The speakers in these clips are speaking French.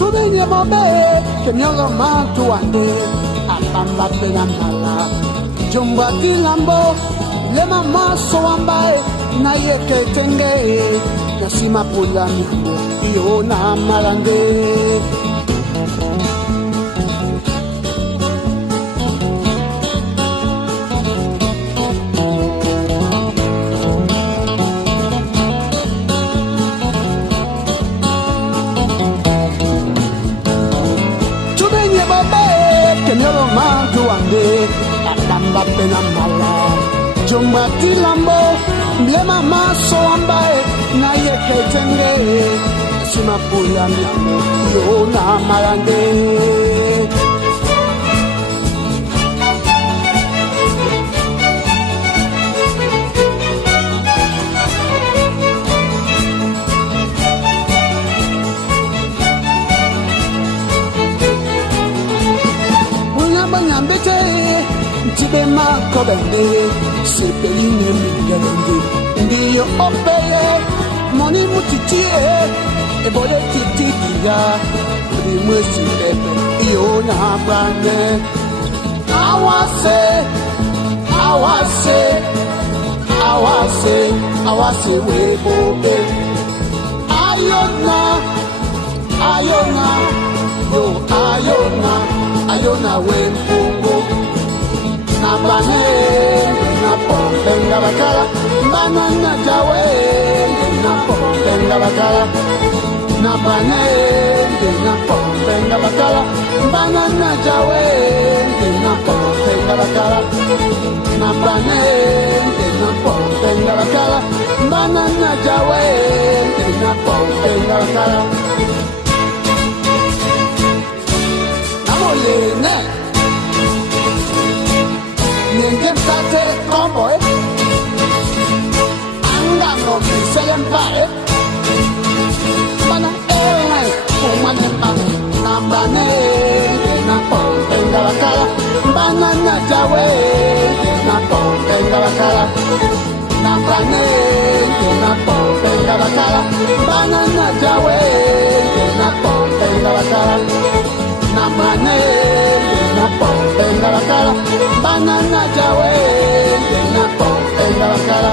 Tuminye mobe, kenyolo mantu ande, apamba pena mala. Jumba tilambo, lema maso ambaye, na yeke tenge, nasima pula miambo, iyo na malande. Kenyolo mantu ande, atamba pena mala. Jumba tilambo, mlema maso ambaye, na yeke tenge, sima pula miamo, yo na malande. Nyambete, ntibe makobende, sepeline mingelende, ndiyo opeye, moni mutitie, ebole titikia, rimwesi epe, iyo na brande. Awase, awase, awase, awase webobe. Ayona, ayona, yo ayona. Ayona wempungu na bane na pompenga bakala banana jawe na pompenga bakala na bane na pompenga bakala banana jawe na pompenga bakala na bane na pompenga bakala banana jawe na pompenga bakala. Lene Nenge mtate kombo Anga no miselempa Mana kumanemba Nambane Na pompenga wakala Banana jawe Na pompenga wakala Nambane Na pompenga wakala Banana jawe Na pompenga wakala Namane, na pompenga bakala, banana jawe, na pompenga bakala.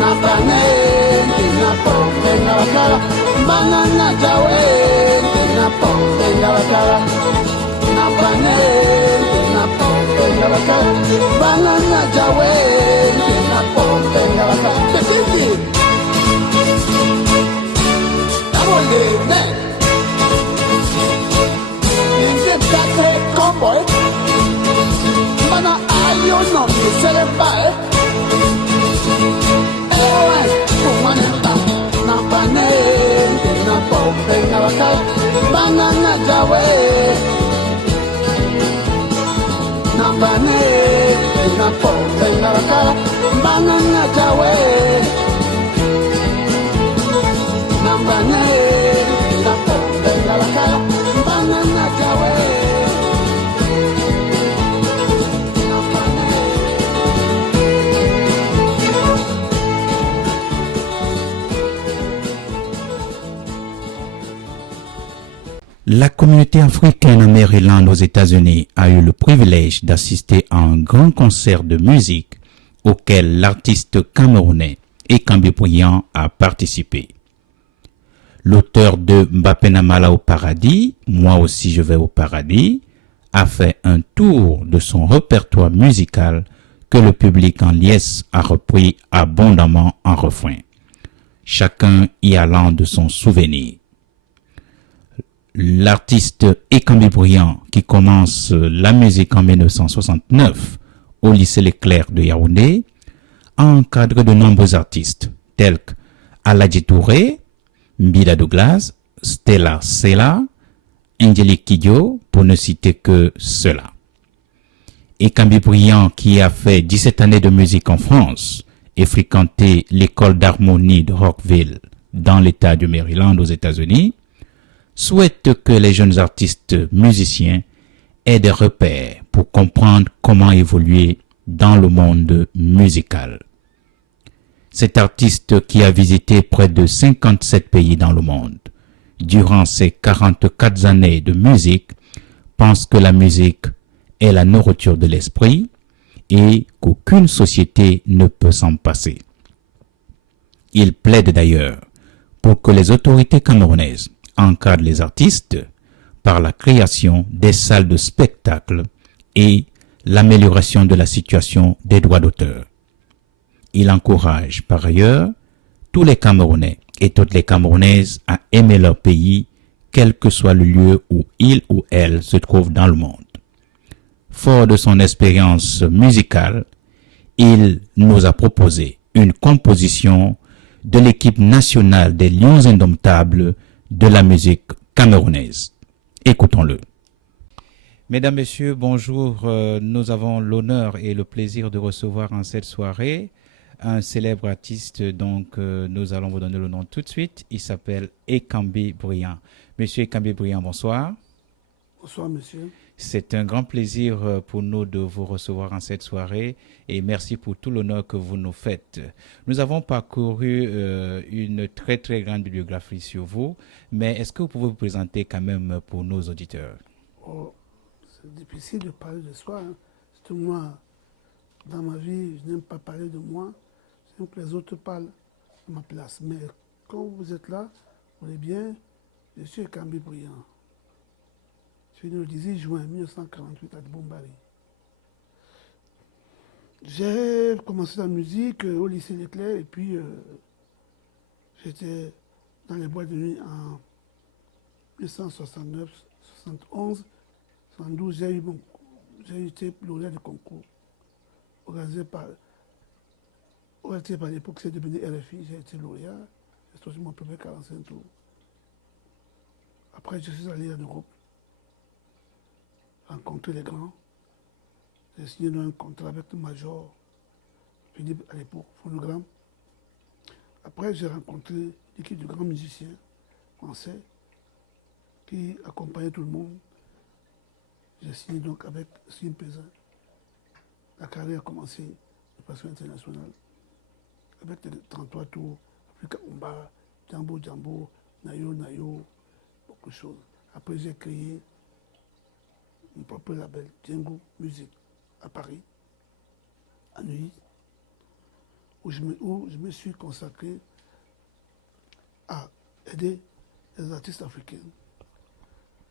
Namane, na pompenga bakala, banana jawe, na pompenga bakala. Namane, na pompenga bakala, banana jawe, na pompenga bakala. Pesiti, amole, ne. Kate combo, mana ayo no mi selemba, kumanenta na bane na pompenga bakala, banana jawe, na bane na pompenga bakala, banana jawe, na bane na pompenga bakala, banana jawe. La communauté africaine en Maryland aux États-Unis a eu le privilège d'assister à un grand concert de musique auquel l'artiste camerounais Ekambi Bouyan a participé. L'auteur de Mbapena Mala au paradis, Moi aussi je vais au paradis, a fait un tour de son répertoire musical que le public en liesse a repris abondamment en refrain, chacun y allant de son souvenir. L'artiste Ekambi Bouyan, qui commence la musique en 1969 au lycée Leclerc de Yaoundé, a encadré de nombreux artistes tels que Aladji Touré, Mbida Douglas, Stella Sela, Angélique Kidjo, pour ne citer que cela. Ekambi Bouyan, qui a fait 17 années de musique en France et fréquenté l'école d'harmonie de Rockville dans l'État du Maryland aux États-Unis, souhaite que les jeunes artistes musiciens aient des repères pour comprendre comment évoluer dans le monde musical. Cet artiste qui a visité près de 57 pays dans le monde, durant ses 44 années de musique, pense que la musique est la nourriture de l'esprit et qu'aucune société ne peut s'en passer. Il plaide d'ailleurs pour que les autorités camerounaises encadrent les artistes par la création des salles de spectacle et l'amélioration de la situation des droits d'auteur. Il encourage par ailleurs tous les Camerounais et toutes les Camerounaises à aimer leur pays, quel que soit le lieu où il ou elle se trouve dans le monde. Fort de son expérience musicale, il nous a proposé une composition de l'équipe nationale des Lions indomptables de la musique camerounaise. Écoutons-le. Mesdames, Messieurs, bonjour. Nous avons l'honneur et le plaisir de recevoir en cette soirée un célèbre artiste. Donc, nous allons vous donner le nom tout de suite. Il s'appelle Ekambi Briand. Monsieur Ekambi Briand, bonsoir. Bonsoir, monsieur. C'est un grand plaisir pour nous de vous recevoir en cette soirée et merci pour tout l'honneur que vous nous faites. Nous avons parcouru une très très grande bibliographie sur vous, mais est-ce que vous pouvez vous présenter quand même pour nos auditeurs? Oh, c'est difficile de parler de soi. Hein. Surtout moi, dans ma vie, je n'aime pas parler de moi. J'aime que les autres parlent à ma place. Mais quand vous êtes là, vous êtes bien, je suis Ekambi Briand. Je suis né le 18 juin 1948 à Bombari. J'ai commencé la musique au lycée Leclerc et puis j'étais dans les boîtes de nuit en 1969, 71, 72. J'ai été lauréat du concours organisé par OLT par l'époque, c'est devenu RFI. J'ai été lauréat. J'ai sorti mon premier 45 tours. Après, je suis allé en Europe, rencontrer les grands. J'ai signé un contrat avec le major Philippe à l'époque, phonogramme. Après, j'ai rencontré l'équipe de grands musiciens français qui accompagnaient tout le monde. J'ai signé donc avec Sim Pézin. La carrière a commencé de façon internationale avec les 33 tours, Africa Umba, Djambo Djambo, Nayo Nayo, beaucoup de choses. Après, j'ai créé mon propre label, Django Music, à Paris, à Neuilly, où je me suis consacré à aider les artistes africains.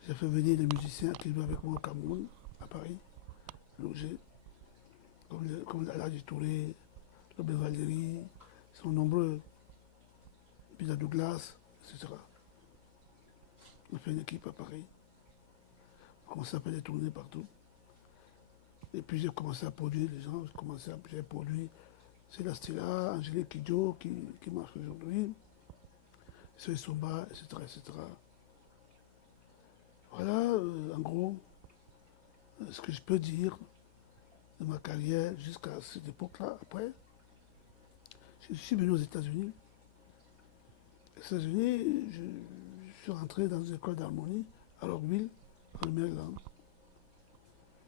J'ai fait venir des musiciens qui jouent avec moi au Cameroun, à Paris, logés, comme Aladji Touré, Lobé Valéry, ils sont nombreux, Pisa Douglas, etc. On a fait une équipe à Paris. On a commencé à faire des tournées partout. Et puis j'ai commencé à produire les gens, j'ai produit Célastilla, Angélique Kidjo qui marche aujourd'hui, Soy Somba, etc., etc. Voilà, en gros, ce que je peux dire de ma carrière jusqu'à cette époque-là. Après, je suis venu aux États-Unis. Aux États-Unis, je suis rentré dans une école d'harmonie à Rockville, en Maryland.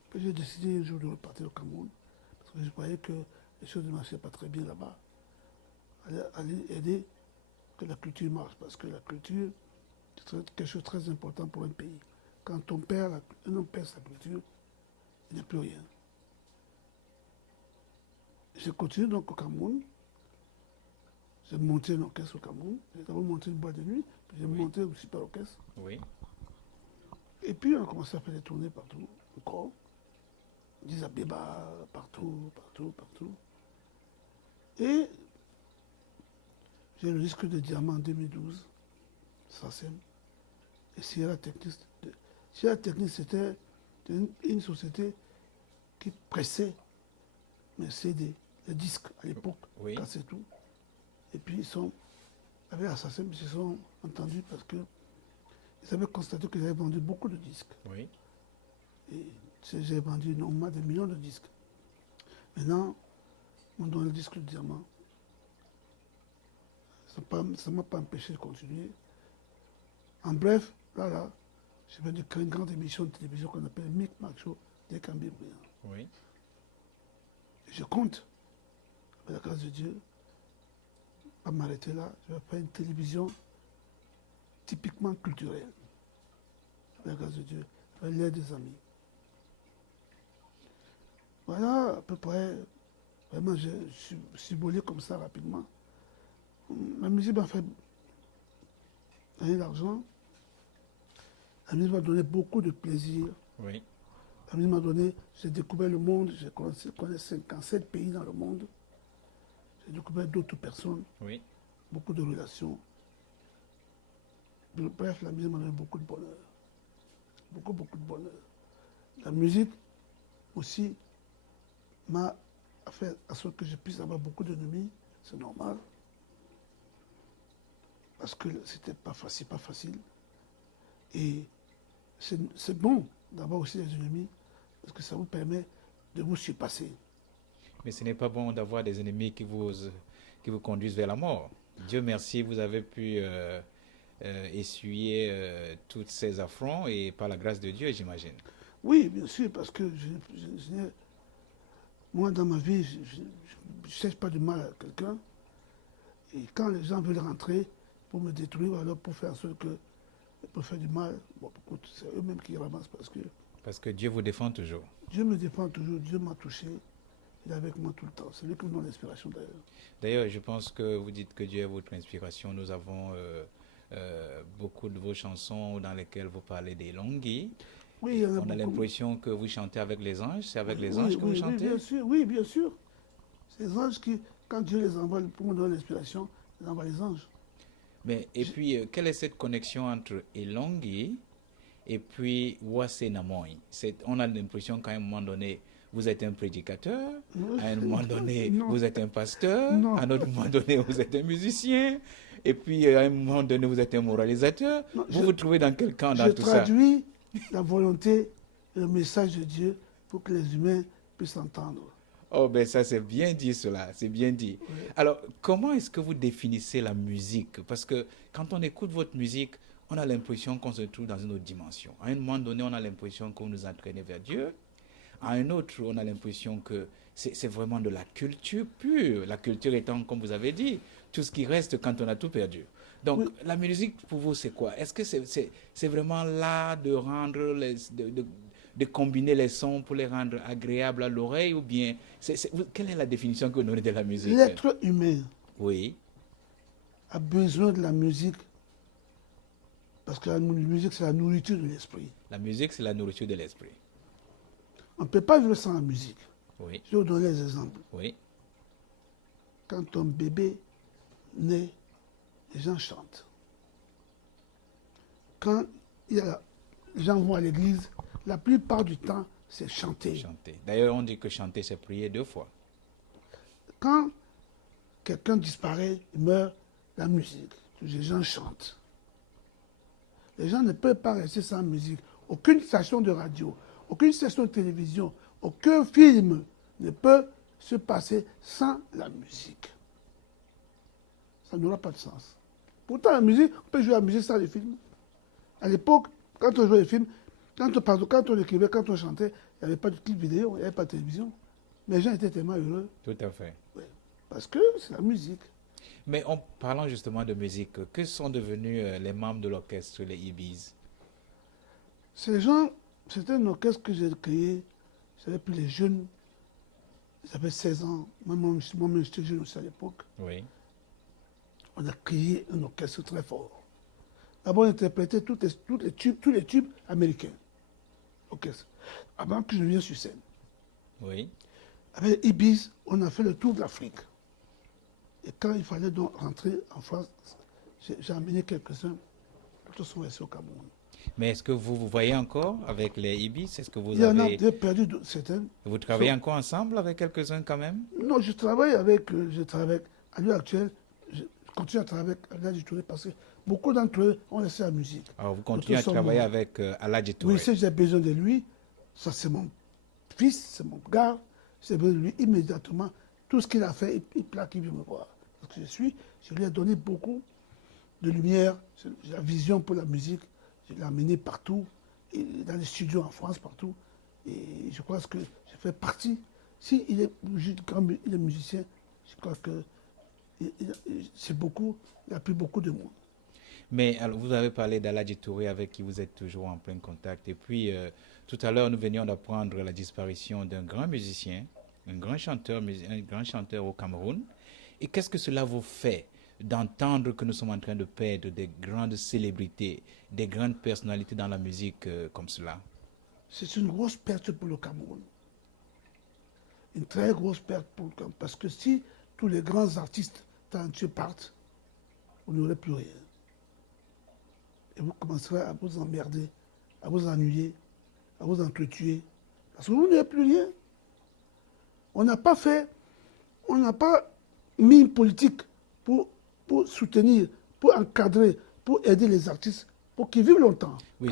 Puis j'ai décidé un jour de repartir au Cameroun, parce que je voyais que les choses ne marchaient pas très bien là-bas. Aller aider que la culture marche, parce que la culture, c'est quelque chose de très important pour un pays. Quand un homme perd sa culture, il n'y a plus rien. J'ai continué donc au Cameroun. J'ai monté un orchestre au Cameroun. J'ai d'abord monté une boîte de nuit, puis j'ai monté un super orchestre. Oui. Et puis on a commencé à faire des tournées partout, encore. Addis Abeba, partout. Et j'ai le disque de diamant en 2012, SACEM, et Sierra Technics. Sierra Technics, c'était une société qui pressait mes CD, les disques à l'époque, Oui. cassait tout. Et puis avec Assassin, ils se sont entendus parce qu'ils avaient constaté que j'avais vendu beaucoup de disques. Oui. Et j'ai vendu normalement des millions de disques. Maintenant, on donne le disque de diamant. Ça ne m'a pas empêché de continuer. En bref, là, j'ai venu créer une grande émission de télévision qu'on appelle Mic Mac Show d'Ekambi Briand. Oui. Je compte, avec la grâce de Dieu, pas m'arrêter là. Je vais faire une télévision typiquement culturel. Avec la grâce de Dieu, avec l'aide des amis. Voilà à peu près, vraiment, je suis symbolique comme ça rapidement. La musique m'a fait gagner de l'argent. La musique m'a donné beaucoup de plaisir. Oui. La musique m'a donné, j'ai découvert le monde, j'ai connu 57 pays dans le monde. J'ai découvert d'autres personnes, Oui. beaucoup de relations. Bref, la musique m'a donné beaucoup de bonheur. Beaucoup, beaucoup de bonheur. La musique aussi m'a fait à ce que je puisse avoir beaucoup d'ennemis, c'est normal. Parce que c'était pas facile. Et c'est bon d'avoir aussi des ennemis, parce que ça vous permet de vous surpasser. Mais ce n'est pas bon d'avoir des ennemis qui vous conduisent vers la mort. Dieu merci, vous avez pu essuyer tous ces affronts et par la grâce de Dieu, j'imagine. Oui, bien sûr, parce que moi, dans ma vie, je ne cherche pas de mal à quelqu'un. Et quand les gens veulent rentrer pour me détruire, alors pour faire en sorte que, pour faire du mal, bon, écoute, c'est eux-mêmes qui ramassent Parce que Dieu vous défend toujours. Dieu me défend toujours, Dieu m'a touché, il est avec moi tout le temps. C'est lui qui me donne l'inspiration d'ailleurs. D'ailleurs, je pense que vous dites que Dieu est votre inspiration. Nous avons beaucoup de vos chansons dans lesquelles vous parlez des Longhi. Oui, il y en a On a beaucoup. l'impression que vous chantez avec les anges. C'est avec les Oui, anges que vous oui, chantez? bien sûr, oui, bien sûr. C'est les anges qui, quand Dieu les envoie pour me donner l'inspiration, il envoie les anges. Mais, et puis, quelle est cette connexion entre Elongi et puis Wase Namoy? On a l'impression qu'à un moment donné, vous êtes un prédicateur, à un moment donné, Non. vous êtes un pasteur, Non. à un autre moment donné, vous êtes un musicien, et puis à un moment donné, vous êtes un moralisateur. Non, Vous vous trouvez dans quel camp dans Je tout ça? traduis la volonté et le message de Dieu pour que les humains puissent entendre. Oh, ben ça, c'est bien dit cela, c'est bien dit. Oui. Alors, comment est-ce que vous définissez la musique? Parce que quand on écoute votre musique, on a l'impression qu'on se trouve dans une autre dimension. À un moment donné, on a l'impression que vous nous entraînez vers Dieu. À un autre, on a l'impression que c'est vraiment de la culture pure. La culture étant, comme vous avez dit, tout ce qui reste quand on a tout perdu. Donc, Oui. la musique, pour vous, c'est quoi? Est-ce que c'est vraiment l'art de rendre de combiner les sons pour les rendre agréables à l'oreille, ou bien quelle est la définition que vous donnez de la musique? L'être humain Oui, a besoin de la musique parce que la musique, c'est la nourriture de l'esprit. la musique, c'est la nourriture de l'esprit. On ne peut pas vivre sans la musique. Oui, Je vais vous donner des exemples. oui, Quand un bébé naît, les gens chantent. Quand les gens vont à l'église, la plupart du temps, c'est chanter. chanter. D'ailleurs, on dit que chanter, c'est prier 2 fois. Quand quelqu'un disparaît, il meurt, la musique, les gens chantent. Les gens ne peuvent pas rester sans musique. Aucune station de radio, aucune station de télévision, aucun film ne peut se passer sans la musique. Ça n'aura pas de sens. Pourtant, la musique, on peut jouer la musique sans les films. À l'époque, quand on jouait les films, quand on écrivait, quand on chantait, il n'y avait pas de clip vidéo, il n'y avait pas de télévision. Mais les gens étaient tellement heureux. Tout à fait. Ouais. Parce que c'est la musique. Mais en parlant justement de musique, que sont devenus les membres de l'orchestre, les Ibis? Ces gens, c'était un orchestre que j'ai créé, j'avais plus les jeunes, ils avaient 16 ans, moi-même j'étais jeune aussi à l'époque. Oui, On a créé un orchestre très fort. D'abord, on interprétait tous les tubes américains. Orchestre. Avant que je vienne sur scène. oui. Avec Ibis, on a fait le tour de l'Afrique. Et quand il fallait donc rentrer en France, j'ai amené quelques-uns. D'autres sont restés au Cameroun. Mais est-ce que vous voyez encore avec les Ibis? Est-ce que vous Il y en a avez... j'ai perdu certaines. Vous travaillez encore ensemble avec quelques-uns quand même? Non, je travaille avec, à l'heure actuelle, je continue à travailler avec Aladji Touré parce que beaucoup d'entre eux ont laissé la musique. Alors, vous continuez à D'autres sont travailler morts. avec Aladji Touré? Oui, si j'ai besoin de lui, ça c'est mon fils, c'est mon gars, j'ai besoin de lui immédiatement. Tout ce qu'il a fait, il plaque, il vient me voir. Parce que je lui ai donné beaucoup de lumière, j'ai la vision pour la musique, je l'ai amené partout, et dans les studios en France, partout. Et je crois que je fais partie. Si il est, il est musicien, je crois que c'est beaucoup, il a pris beaucoup de monde. Mais alors, vous avez parlé d'Aladji Touré avec qui vous êtes toujours en plein contact. Et puis, tout à l'heure, nous venions d'apprendre la disparition d'un grand musicien, un grand chanteur au Cameroun. Et qu'est-ce que cela vous fait d'entendre que nous sommes en train de perdre des grandes célébrités, des grandes personnalités dans la musique comme cela? C'est une grosse perte pour le Cameroun. Une très grosse perte pour le Cameroun. Parce que si tous les grands artistes talentueux partent, vous n'aurez plus rien. Et vous commencerez à vous emmerder, à vous ennuyer, à vous entretuer. Parce que vous n'avez plus rien. On n'a pas mis une politique pour soutenir, pour encadrer, pour aider les artistes, pour qu'ils vivent longtemps. Oui,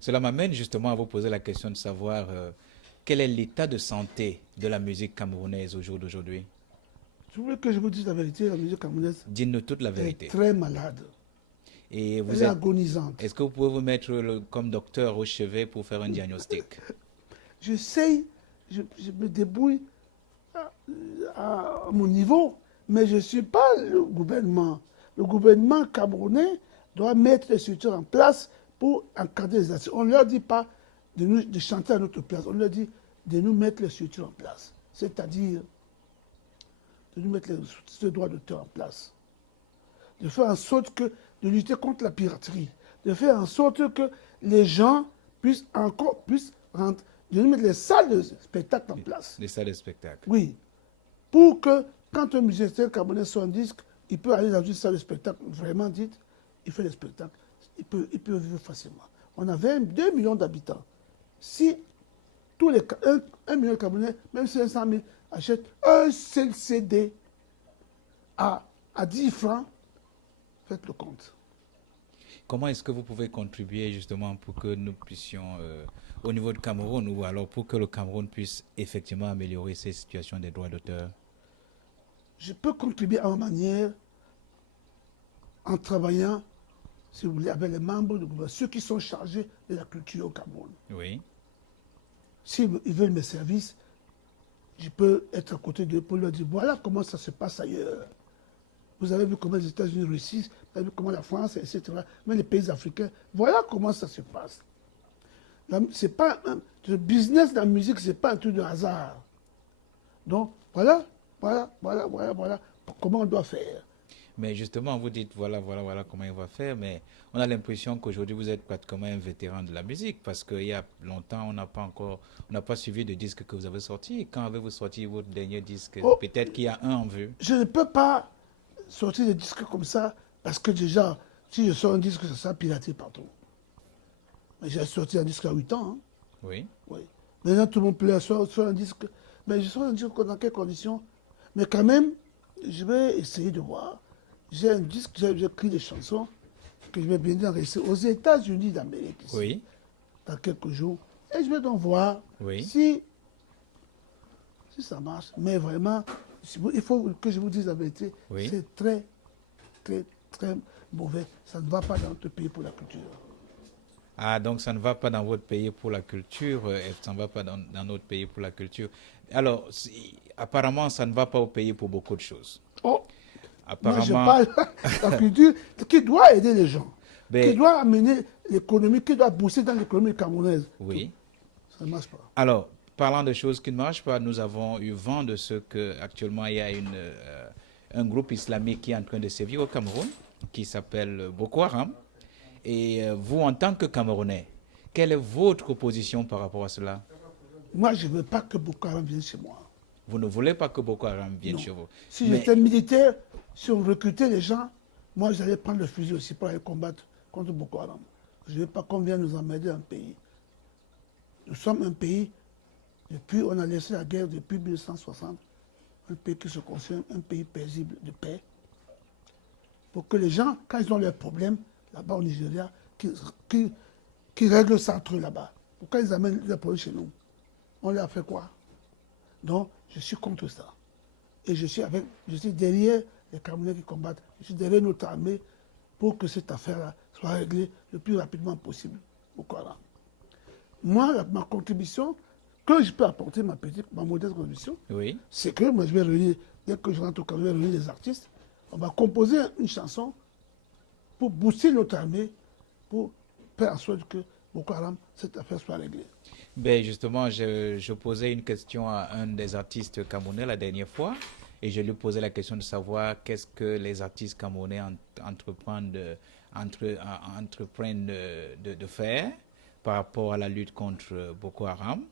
cela m'amène justement à vous poser la question de savoir quel est l'état de santé de la musique camerounaise au jour d'aujourd'hui. Je voulais que je vous dise la vérité, la musique camerounaise Dites-nous toute la vérité. est très malade. Et Elle est agonisante. Est-ce que vous pouvez vous mettre comme docteur au chevet pour faire un diagnostic? J'essaye, je me débrouille à mon niveau, mais je ne suis pas le gouvernement. Le gouvernement camerounais doit mettre les structures en place pour encadrer les artistes. On ne leur dit pas de chanter à notre place, on leur dit de nous mettre les structures en place. C'est-à-dire de nous mettre les droits d'auteur en place. De faire en sorte que, de lutter contre la piraterie, de faire en sorte que les gens puissent rentrer, de nous mettre les salles de spectacle en place. Les salles de spectacle. Oui. Pour que, quand un musicien camerounais sort un disque, il peut aller dans une salle de spectacle vraiment dite, il fait le spectacle, il peut vivre facilement. On avait 2 millions d'habitants. Si tous les 1 million de Camerounais, même 500 000, achètent un seul CD à 10 francs, faites le compte. Comment est-ce que vous pouvez contribuer justement pour que nous puissions, au niveau du Cameroun, ou alors pour que le Cameroun puisse effectivement améliorer ses situations des droits d'auteur? Je peux contribuer à ma manière en travaillant, si vous voulez, avec les membres du gouvernement, ceux qui sont chargés de la culture au Cameroun. Oui. S'ils veulent mes services, je peux être à côté d'eux pour leur dire, voilà comment ça se passe ailleurs. Vous avez vu comment les États-Unis réussissent, vous avez vu comment la France, etc., même les pays africains, voilà comment ça se passe. C'est pas le business de la musique, c'est pas un truc de hasard. Donc, voilà comment on doit faire. Mais justement, vous dites voilà comment il va faire, mais on a l'impression qu'aujourd'hui vous êtes pratiquement un vétéran de la musique, parce qu'il y a longtemps, on n'a pas suivi de disque que vous avez sorti. Quand avez-vous sorti votre dernier disque? Peut-être qu'il y a un en vue. Je ne peux pas sortir des disques comme ça, parce que déjà, si je sors un disque, ça sera piraté partout. Mais j'ai sorti un disque à 8 ans. Hein. Oui. Maintenant, tout le monde peut sortir un disque. Mais je sors un disque dans quelles conditions? Mais quand même, je vais essayer de voir. J'ai un disque, j'ai écrit des chansons que je vais bien enregistrer aux États-Unis d'Amérique, ici, Oui. dans quelques jours. Et je vais donc voir si ça marche. Mais vraiment, il faut que je vous dise la vérité, c'est très, très, très mauvais. Ça ne va pas dans notre pays pour la culture. Ah, donc ça ne va pas dans votre pays pour la culture, et ça ne va pas dans notre pays pour la culture. Alors, apparemment, ça ne va pas au pays pour beaucoup de choses. Moi, je parle de la culture qui doit aider les gens, qui doit amener l'économie, qui doit booster dans l'économie camerounaise. Oui. Ça ne marche pas. Alors, parlant de choses qui ne marchent pas, nous avons eu vent de ce qu'actuellement il y a un groupe islamique qui est en train de sévir au Cameroun, qui s'appelle Boko Haram. Et vous, en tant que Camerounais, quelle est votre position par rapport à cela? Moi, je ne veux pas que Boko Haram vienne chez moi. Vous ne voulez pas que Boko Haram vienne chez vous? Si j'étais militaire, si on recrutait les gens, moi, j'allais prendre le fusil aussi pour aller combattre contre Boko Haram. Je ne veux pas qu'on vienne nous emmerder un pays. Nous sommes un pays, on a laissé la guerre depuis 1960, un pays qui se considère un pays paisible, de paix. Pour que les gens, quand ils ont leurs problèmes, là-bas au Nigeria, qui règlent ça entre eux là-bas. Pourquoi ils amènent leurs problèmes chez nous? On leur a fait quoi? Donc, je suis contre ça. Et je suis derrière les Camerounais qui combattent. Je suis derrière notre armée pour que cette affaire-là soit réglée le plus rapidement possible. Moi, ma contribution, que je peux apporter, ma modeste contribution, c'est que moi, je vais réunir, dès que je rentre au Cameroun, je vais réunir les artistes. On va composer une chanson pour booster notre armée, pour faire en sorte que Boko Haram, cette affaire soit réglée. Ben justement, je posais une question à un des artistes camerounais la dernière fois et je lui posais la question de savoir qu'est-ce que les artistes camerounais entreprennent de faire par rapport à la lutte contre Boko Haram.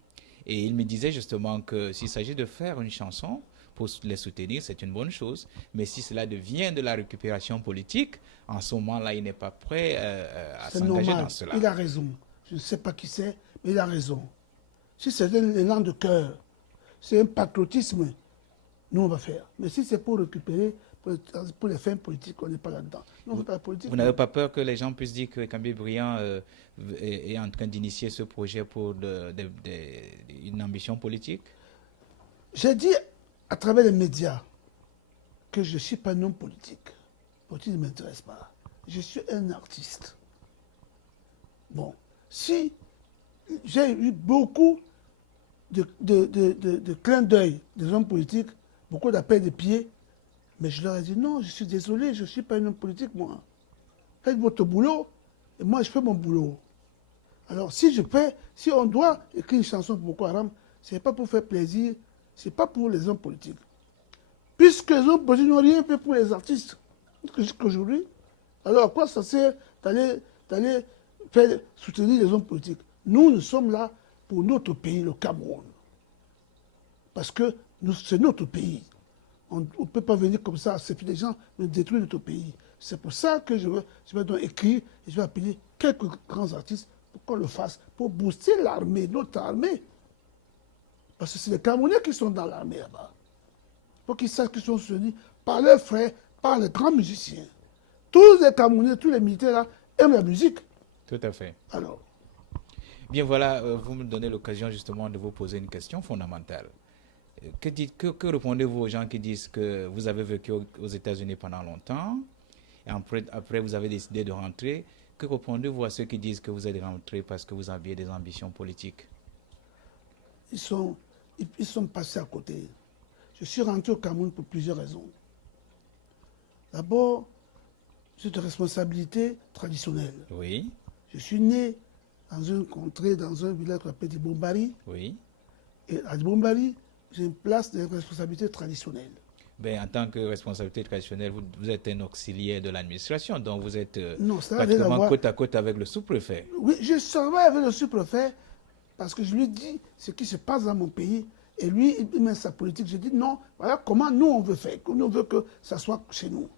Et il me disait justement que s'il s'agit de faire une chanson pour les soutenir, c'est une bonne chose. Mais si cela devient de la récupération politique, en ce moment-là, il n'est pas prêt à C'est s'engager normal, dans cela. il a raison. Je ne sais pas qui c'est, mais il a raison. Si c'est un élan de cœur, c'est un patriotisme, nous on va faire. Mais si c'est pour récupérer, pour les fins politiques, on n'est pas là-dedans. Nous, on fait pas la politique. Vous n'avez pas peur que les gens puissent dire que Camille Briand est en train d'initier ce projet pour une ambition politique? J'ai dit à travers les médias que je ne suis pas un homme politique. Le politique ne m'intéresse pas. Je suis un artiste. Bon, si j'ai eu beaucoup de clins d'œil des hommes politiques, beaucoup d'appels de pied, mais je leur ai dit non, je suis désolé, je ne suis pas un homme politique, moi. Faites votre boulot, et moi je fais mon boulot. Alors si on doit écrire une chanson pour Boko Haram, ce n'est pas pour faire plaisir, ce n'est pas pour les hommes politiques. Puisque les hommes politiques n'ont rien fait pour les artistes jusqu'aujourd'hui, alors à quoi ça sert d'aller faire soutenir les hommes politiques? Nous sommes là pour notre pays, le Cameroun. Parce que c'est notre pays. On ne peut pas venir comme ça, c'est des gens nous détruire notre pays. C'est pour ça que je vais donc écrire et je vais appeler quelques grands artistes pour qu'on le fasse, pour booster l'armée, notre armée. Parce que c'est les Camerounais qui sont dans l'armée là-bas. Il faut qu'ils sachent qu'ils sont soutenus par leurs frères, par les grands musiciens. Tous les Camerounais, tous les militaires là, aiment la musique. Tout à fait. Alors, Bien voilà, vous me donnez l'occasion justement de vous poser une question fondamentale. Que répondez-vous aux gens qui disent que vous avez vécu aux États-Unis pendant longtemps et après vous avez décidé de rentrer? Que répondez-vous à ceux qui disent que vous êtes rentré parce que vous aviez des ambitions politiques? ils sont passés à côté. Je suis rentré au Cameroun pour plusieurs raisons. D'abord, c'est de responsabilité traditionnelle. Oui, Je suis né dans une contrée, dans un village qu'on appelle Dibombari. oui. Et à Dibombari, j'ai une place de responsabilité traditionnelle. Ben, en tant que responsabilité traditionnelle, vous êtes un auxiliaire de l'administration, donc vous êtes Non, ça n'a rien à pratiquement voir. côte à côte avec le sous-préfet. Oui, je travaille avec le sous-préfet parce que je lui dis ce qui se passe dans mon pays. Et lui, il met sa politique. Je dis non, voilà comment nous on veut faire. Nous on veut que ça soit chez nous.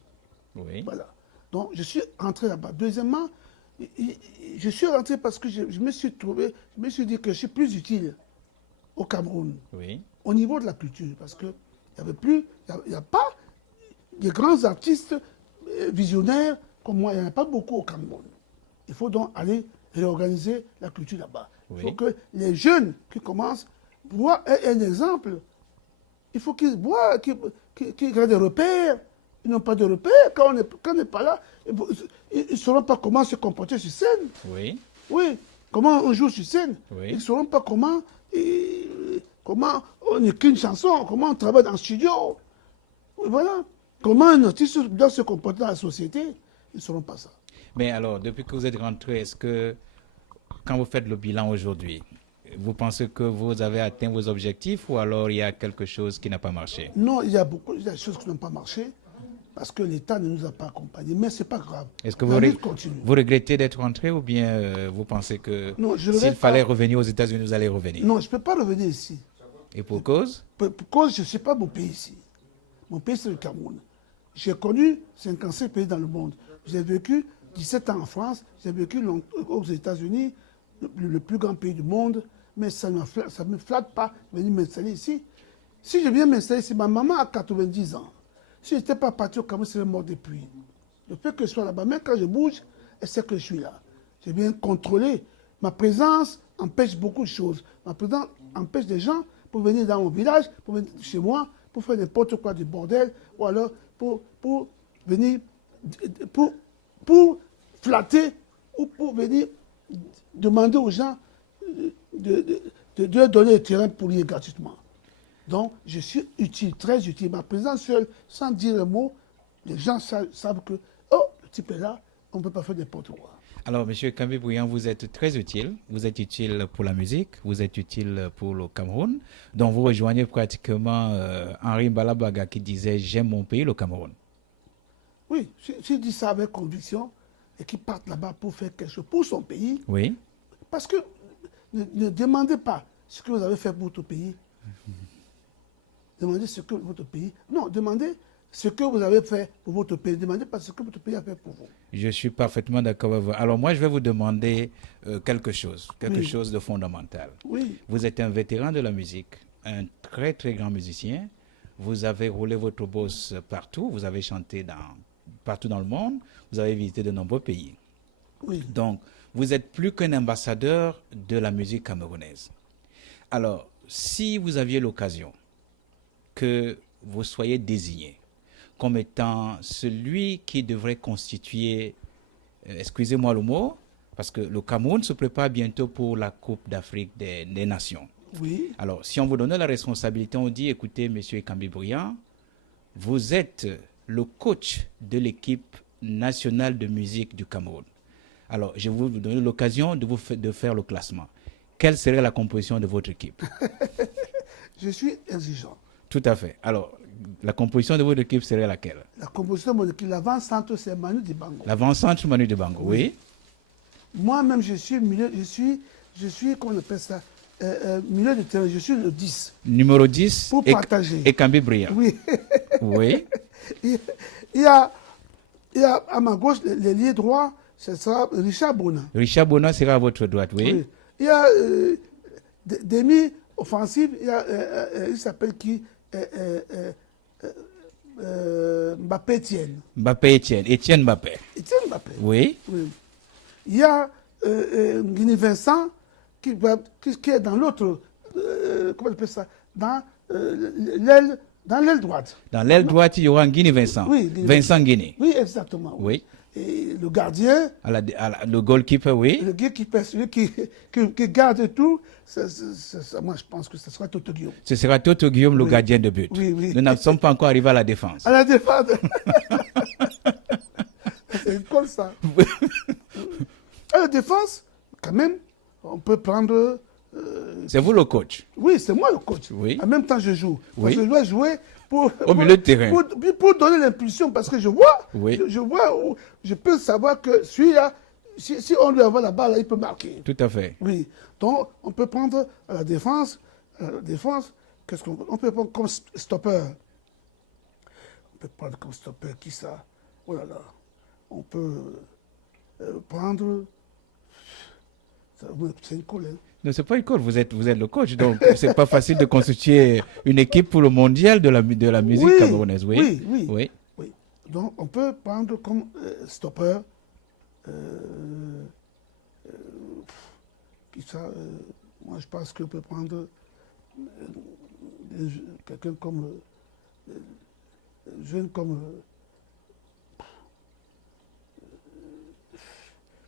Oui, Voilà. Donc je suis rentré là-bas. Deuxièmement, je suis rentré parce que je me suis dit que je suis plus utile au Cameroun oui. au niveau de la culture. Parce qu'il n'y a pas de grands artistes visionnaires comme moi. Il n'y en a pas beaucoup au Cameroun. Il faut donc aller réorganiser la culture là-bas. Oui. Il faut que les jeunes qui commencent voient un exemple. Il faut qu'ils voient, qu'ils aient des repères. Ils n'ont pas de repères. Quand on n'est pas là, ils ne sauront pas comment se comporter sur scène. Oui, Oui, comment on joue sur scène. Oui. Ils ne sauront pas comment on écrit une chanson, comment on travaille dans le studio. Voilà. Comment un artiste doit se comporter dans la société. Ils ne sauront pas ça. mais alors, depuis que vous êtes rentré, est-ce que, quand vous faites le bilan aujourd'hui, vous pensez que vous avez atteint vos objectifs ou alors il y a quelque chose qui n'a pas marché? Non, il y a de choses qui n'ont pas marché parce que l'État ne nous a pas accompagnés. Mais ce n'est pas grave. Est-ce que La lutte continue. vous regrettez d'être rentré ou bien vous pensez que Non, je s'il regrette fallait pas. revenir aux États-Unis, vous allez revenir? Non, je ne peux pas revenir ici. Et pour cause? Pour cause, je ne sais pas mon pays ici. Mon pays, c'est le Cameroun. J'ai connu 55 pays dans le monde. J'ai vécu 17 ans en France, j'ai vécu aux États-Unis, le plus grand pays du monde, mais ça ne me flatte pas de venir m'installer ici. Si je viens m'installer ici, ma maman a 90 ans. Si je n'étais pas parti au Cameroun, je serais mort depuis. Le fait que je sois là-bas, même quand je bouge, elle sait que je suis là. Je viens contrôler. Ma présence empêche beaucoup de choses. Ma présence empêche des gens pour venir dans mon village, pour venir chez moi, pour faire n'importe quoi du bordel, ou alors pour venir, pour flatter, ou pour venir demander aux gens de leur donner le terrain pour y aller gratuitement. Donc, je suis utile, très utile. Ma présence seule, sans dire un mot, les gens savent que, oh, le type est là, on ne peut pas faire n'importe quoi. Alors, Monsieur Kambi Bouyan, vous êtes très utile. Vous êtes utile pour la musique, vous êtes utile pour le Cameroun. Donc, vous rejoignez pratiquement Henri Mbalabaga qui disait « J'aime mon pays, le Cameroun ». Oui, je dis ça avec conviction et qu'ils partent là-bas pour faire quelque chose pour son pays. Oui. Parce que ne demandez pas ce que vous avez fait pour votre pays. Demandez ce que votre pays... Non, demandez ce que vous avez fait pour votre pays. Demandez pas ce que votre pays a fait pour vous. Je suis parfaitement d'accord avec vous. Alors moi, je vais vous demander quelque chose de fondamental. Oui. Vous êtes un vétéran de la musique, un très très grand musicien. Vous avez roulé votre bosse partout. Vous avez chanté partout dans le monde. Vous avez visité de nombreux pays. Oui. Donc, vous êtes plus qu'un ambassadeur de la musique camerounaise. Alors, si vous aviez l'occasion que vous soyez désigné comme étant celui qui devrait constituer, excusez-moi le mot, parce que le Cameroun se prépare bientôt pour la Coupe d'Afrique des Nations. Oui. Alors, si on vous donnait la responsabilité, on dit, écoutez, monsieur Kambi Bouyan, vous êtes le coach de l'équipe nationale de musique du Cameroun. Alors, je vais vous donner l'occasion de faire le classement. Quelle serait la composition de votre équipe? Je suis exigeant. Tout à fait. Alors, la composition de votre équipe serait laquelle? La composition de mon équipe, l'avant-centre, c'est Manu Dibango. L'avant-centre Manu Dibango, oui. Moi-même, je suis comment on appelle ça, milieu de terrain, je suis le 10. Numéro 10 Pour partager. Et Kambi Bouyan. Oui. Oui. Il y a à ma gauche, l'ailier droit, ce sera Richard Bona. Richard Bona sera à votre droite, oui. Oui. Il y a demi-offensive, il s'appelle qui Mbappé Etienne. Mbappé Etienne. Etienne Mbappé. Etienne Mbappé. Oui. Oui. Il y a Guinée Vincent qui est dans l'autre, comment on appelle ça, dans l'aile droite. Dans l'aile droite, il y aura Guinée Vincent. Oui, Vincent Guinée. Oui, exactement. Oui. Et le gardien, le goalkeeper, oui. le gars celui qui garde tout, moi je pense que ce sera Toto Guillaume. Ce sera Toto Guillaume, le gardien de but. Oui, oui. Nous ne sommes pas encore arrivés à la défense. À la défense. C'est comme ça. À la défense, quand même, on peut prendre... c'est vous le coach? Oui, c'est moi le coach. Oui. En même temps, je joue. Oui. Parce que je dois jouer au milieu de terrain. Pour donner l'impulsion, parce que je vois, oui. je vois, je peux savoir que celui-là, si on lui envoie la balle, il peut marquer. Tout à fait. Oui. Donc, on peut prendre à la défense, qu'est-ce qu'on peut prendre comme stopper? On peut prendre comme stopper, qui ça? Oh là là. On peut prendre... C'est une colère. Non, c'est pas une coach, vous êtes le coach, donc c'est pas facile de constituer une équipe pour le mondial de la musique camerounaise, oui. Oui. Donc on peut prendre comme stopper moi je pense qu'on peut prendre quelqu'un comme jeune comme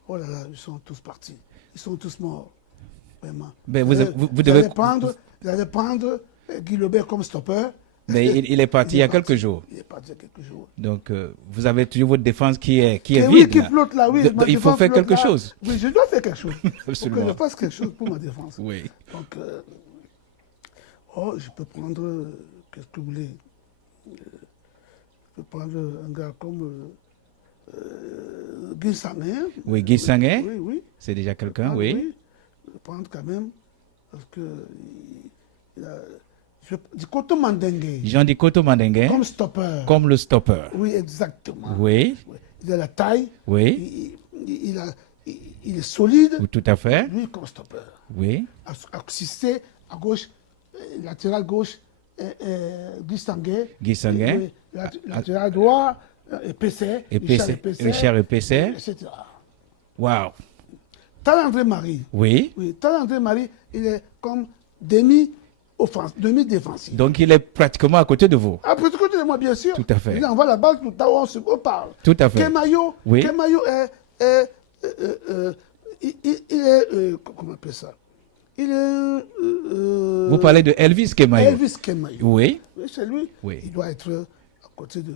oh là là, ils sont tous partis, ils sont tous morts. Vraiment. Ben vous devez prendre Guy Lebert comme stopper. Mais il est parti il y a quelques jours. Il est parti il y a quelques jours. Donc vous avez toujours votre défense qui est vide. Oui, qui flotte là, oui. Il faut faire quelque chose. Oui, je dois faire quelque chose. Absolument. Faut que je fasse quelque chose pour ma défense. Oui. Donc, je peux prendre, qu'est-ce que vous voulez? Je peux prendre un gars comme Guy Sanguin. Oui, Guy Sanguin. Oui. C'est déjà quelqu'un, oui. Je peux prendre quand même, parce que Dikoto Mandengue. Jean-Dikoto Mandengue. Comme stopper. Comme le stopper. Oui, exactement. Oui. Il a la taille. Oui. Il est solide. Oui, tout à fait. Lui, comme stopper. Oui. Assisté à gauche, latéral gauche, Guy Sanguin. Guy Sanguin. Latéral droit, Richard Epesser. Etc. Waouh. Tal-André Marie. Oui. Tal-André Marie, il est comme demi-défensif. Donc il est pratiquement à côté de vous. À côté de moi, bien sûr. Tout à fait. Il envoie la balle tout à l'heure, on parle. Tout à fait. Kemayo, oui. Kemayo il est comment on appelle ça? Il est... Vous parlez de Elvis Kemayo. Elvis Kemayo. Oui. Oui, c'est lui. Oui. Il doit être à côté de...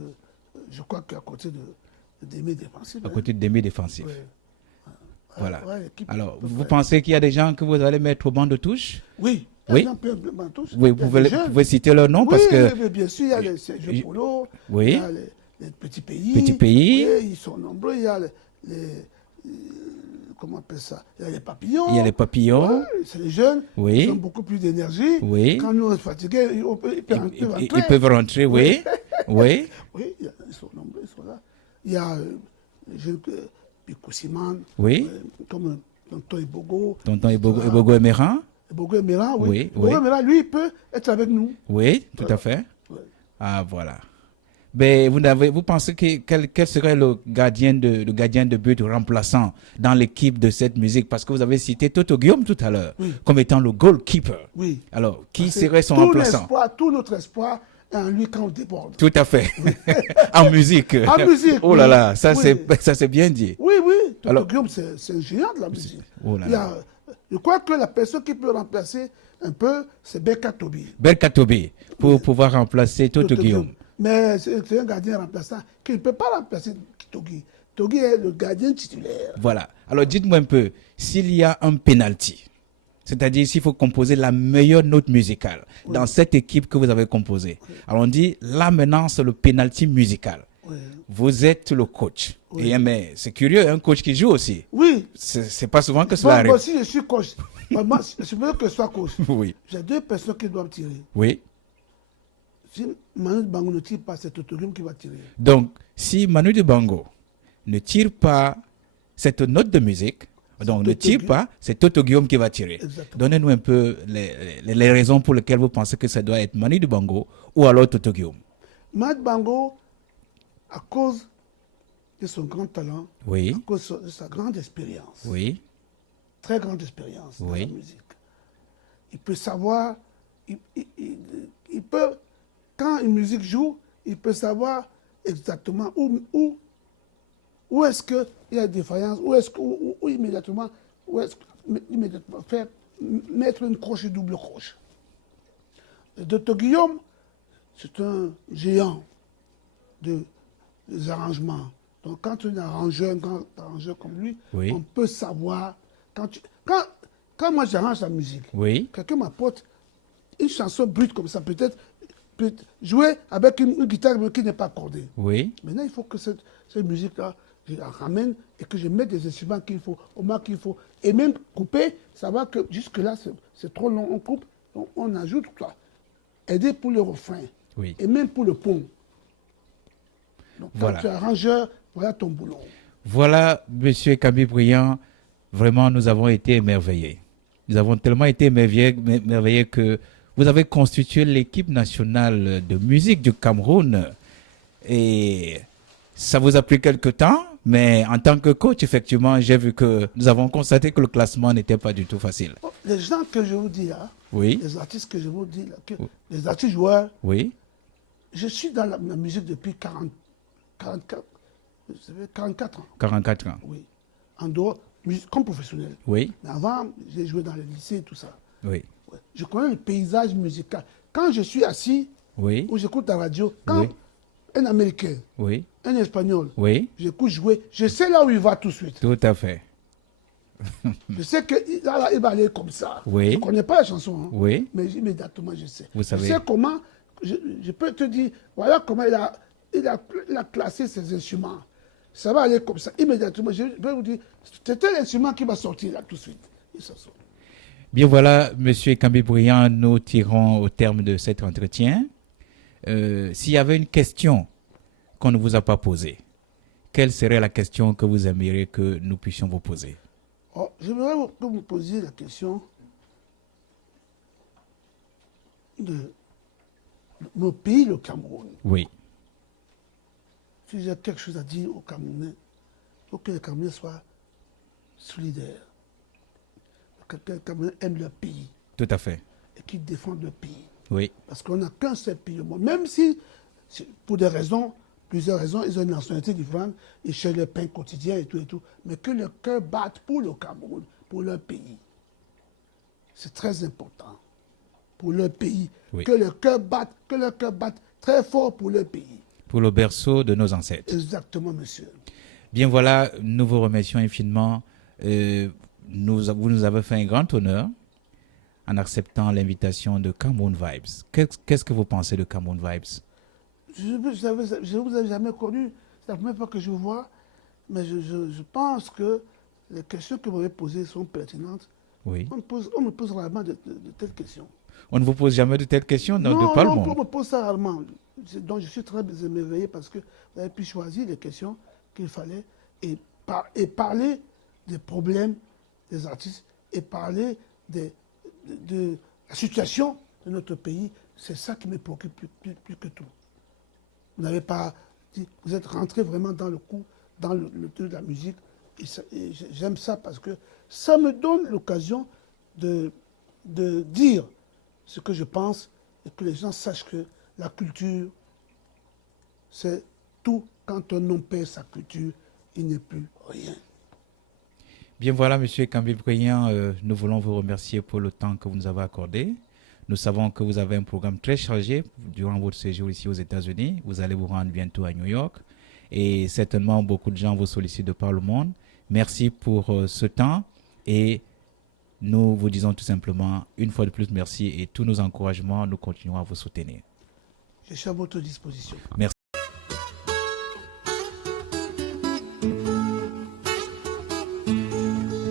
Je crois qu'à côté de demi-défensif. À côté de demi-défensif. Oui. Voilà. Ouais, l'équipe Alors, peut vous faire. pensez qu'il y a des gens que vous allez mettre au banc de touche? Oui, Oui. tous. Oui, Il y a vous des pouvez, jeunes. pouvez citer leur nom Oui, parce que... oui, bien sûr, il y a les Sergio Polo, Oui. il y a les petits pays. Petits pays. Oui, ils sont nombreux. Il y a comment on appelle ça? Il y a les papillons. Il y a les papillons. Ouais, c'est les jeunes. Oui. Ils ont beaucoup plus d'énergie. Oui. Quand nous on est fatigués, ils peuvent rentrer. Ils peuvent rentrer, oui. Oui. Oui, ils sont nombreux, ils sont là. Il y a les jeunes Pico Siman, Oui. comme Tonton Ibogo. Tonton Ibogo Emeran. Ibogo Emeran, oui. Oui, Ibogo oui. Emeran, lui, il peut être avec nous. Oui, tout à fait. Ouais. Ah, voilà. Mais vous pensez que quel serait le gardien de but remplaçant dans l'équipe de cette musique? Parce que vous avez cité Toto Guillaume tout à l'heure Oui. comme étant le goalkeeper. Oui. Alors, qui Parce que serait son remplaçant? Tout notre espoir est en lui quand on déborde. Tout à fait. En musique. En musique. Oh là oui. là, ça Oui. c'est bien dit. Oui, oui. Toto Alors- Guillaume, c'est un géant de la musique. Oh là Il y a, je crois que la personne qui peut remplacer un peu, c'est Beka Tobi. Berkatobi pour pouvoir remplacer Toto Guillaume. Mais c'est un gardien remplaçant qui ne peut pas remplacer Togi. Togi est le gardien titulaire. Voilà. Alors dites-moi un peu, s'il y a un penalty, c'est-à-dire s'il faut composer la meilleure note musicale dans cette équipe que vous avez composée. Alors on dit, là maintenant c'est le penalty musical. Oui. Vous êtes le coach. Et mais c'est curieux, un coach qui joue aussi. Oui. C'est pas souvent que cela Moi arrive. aussi, je suis coach. Moi, je veux que je sois coach. Oui. J'ai deux personnes qui doivent tirer. Oui. Si Manu Bango ne tire pas, c'est Toto Guillaume qui va tirer. Donc, si Manu Dibango ne tire pas cette note de musique, donc ne Toto tire Guillaume. pas, c'est Toto Guillaume qui va tirer. Exactement. Donnez-nous un peu les raisons pour lesquelles vous pensez que ça doit être Manu Dibango ou alors Toto Guillaume. Manu Bango, à cause de son grand talent, Oui, à cause de sa grande expérience, oui, très grande expérience dans Oui. la musique, il peut savoir, il peut, quand une musique joue, il peut savoir exactement où est-ce qu'il y a une défaillance, où immédiatement faire mettre une croche et double croche. Dr Guillaume, c'est un géant des arrangements. Donc quand un arrangeur, un grand arrangeur comme lui, Oui. on peut savoir, quand moi j'arrange la musique, oui, quelqu'un m'apporte une chanson brute comme ça, peut-être jouer avec une guitare qui n'est pas accordée. oui. Maintenant, il faut que cette musique-là, je la ramène et que je mette des instruments qu'il faut, au moins qu'il faut. Et même couper, ça va que jusque-là, c'est trop long. On coupe, on ajoute quoi. Aider pour le refrain. Oui. Et même pour le pont. Donc, Voilà. quand tu es arrangeur, voilà ton boulot. Voilà, Monsieur Kabi Briand, vraiment nous avons été émerveillés. Nous avons tellement été émerveillés que vous avez constitué l'équipe nationale de musique du Cameroun. Et ça vous a pris quelque temps, mais en tant que coach, effectivement, j'ai vu que nous avons constaté que le classement n'était pas du tout facile. Oh, les gens que je vous dis là, Oui, les artistes que je vous dis là, les artistes joueurs, oui, je suis dans la musique depuis 44 ans. 44 ans. Oui. En dehors, comme professionnel. Oui, Mais avant, j'ai joué dans les lycées et tout ça. oui, Ouais. Je connais le paysage musical. Quand je suis assis, oui, ou j'écoute la radio, quand Oui. un Américain, oui, un Espagnol, oui, j'écoute jouer, je sais là où il va tout de suite. tout à fait. Je sais qu'il va aller comme ça. Oui. Je ne connais pas la chanson, hein, Oui, mais immédiatement je sais. Vous savez. Je sais comment, je peux te dire, voilà comment il a classé ses instruments. Ça va aller comme ça. Immédiatement, je peux vous dire, c'est tel instrument qui va sortir là tout de suite. Et ça sort. bien voilà, Monsieur Kambi Briand, nous tirons au terme de cet entretien. S'il y avait une question qu'on ne vous a pas posée, quelle serait la question que vous aimeriez que nous puissions vous poser? Oh, j'aimerais que vous posiez la question de nos pays, le Cameroun. Oui, Si j'ai quelque chose à dire aux Camerounais, il faut que les Camerounais soient solidaires. Que les Camerounais aiment leur pays tout à fait. et qu'ils défendent leur pays. Oui, Parce qu'on n'a qu'un seul pays au monde. Même si, pour des raisons, plusieurs raisons, ils ont une nationalité différente, ils cherchent leur pain quotidien et tout, mais que leur cœur batte pour le Cameroun, pour leur pays. C'est très important. Pour leur pays. Oui. Que leur cœur batte très fort pour leur pays. pour le berceau de nos ancêtres. Exactement, monsieur. Bien voilà, nous vous remercions infiniment. Vous nous avez fait un grand honneur en acceptant l'invitation de Cameroun Vibes. Qu'est-ce que vous pensez de Cameroun Vibes? Je ne vous ai jamais connu, c'est la première fois que je vous vois, mais je pense que les questions que vous m'avez posées sont pertinentes. Oui. On me pose rarement de telles questions. On ne vous pose jamais de telles questions de Non, par le on monde. me pose ça rarement. Donc je suis très émerveillé parce que vous avez pu choisir les questions qu'il fallait et parler des problèmes des artistes et parler de la situation de notre pays. C'est ça qui me préoccupe plus que tout. Vous n'avez pas dit, vous êtes rentré vraiment dans le coup, dans le de la musique. Et j'aime ça parce que ça me donne l'occasion de dire ce que je pense et que les gens sachent que la culture, c'est tout. Quand un homme perd sa culture, il n'est plus rien. Bien voilà, Monsieur Kambil Briand, nous voulons vous remercier pour le temps que vous nous avez accordé. Nous savons que vous avez un programme très chargé durant votre séjour ici aux États-Unis. Vous allez vous rendre bientôt à New York. Et certainement, beaucoup de gens vous sollicitent de par le monde. Merci pour ce temps. Et nous vous disons tout simplement, une fois de plus, merci. Et tous nos encouragements, nous continuerons à vous soutenir. Je suis à votre disposition. Merci.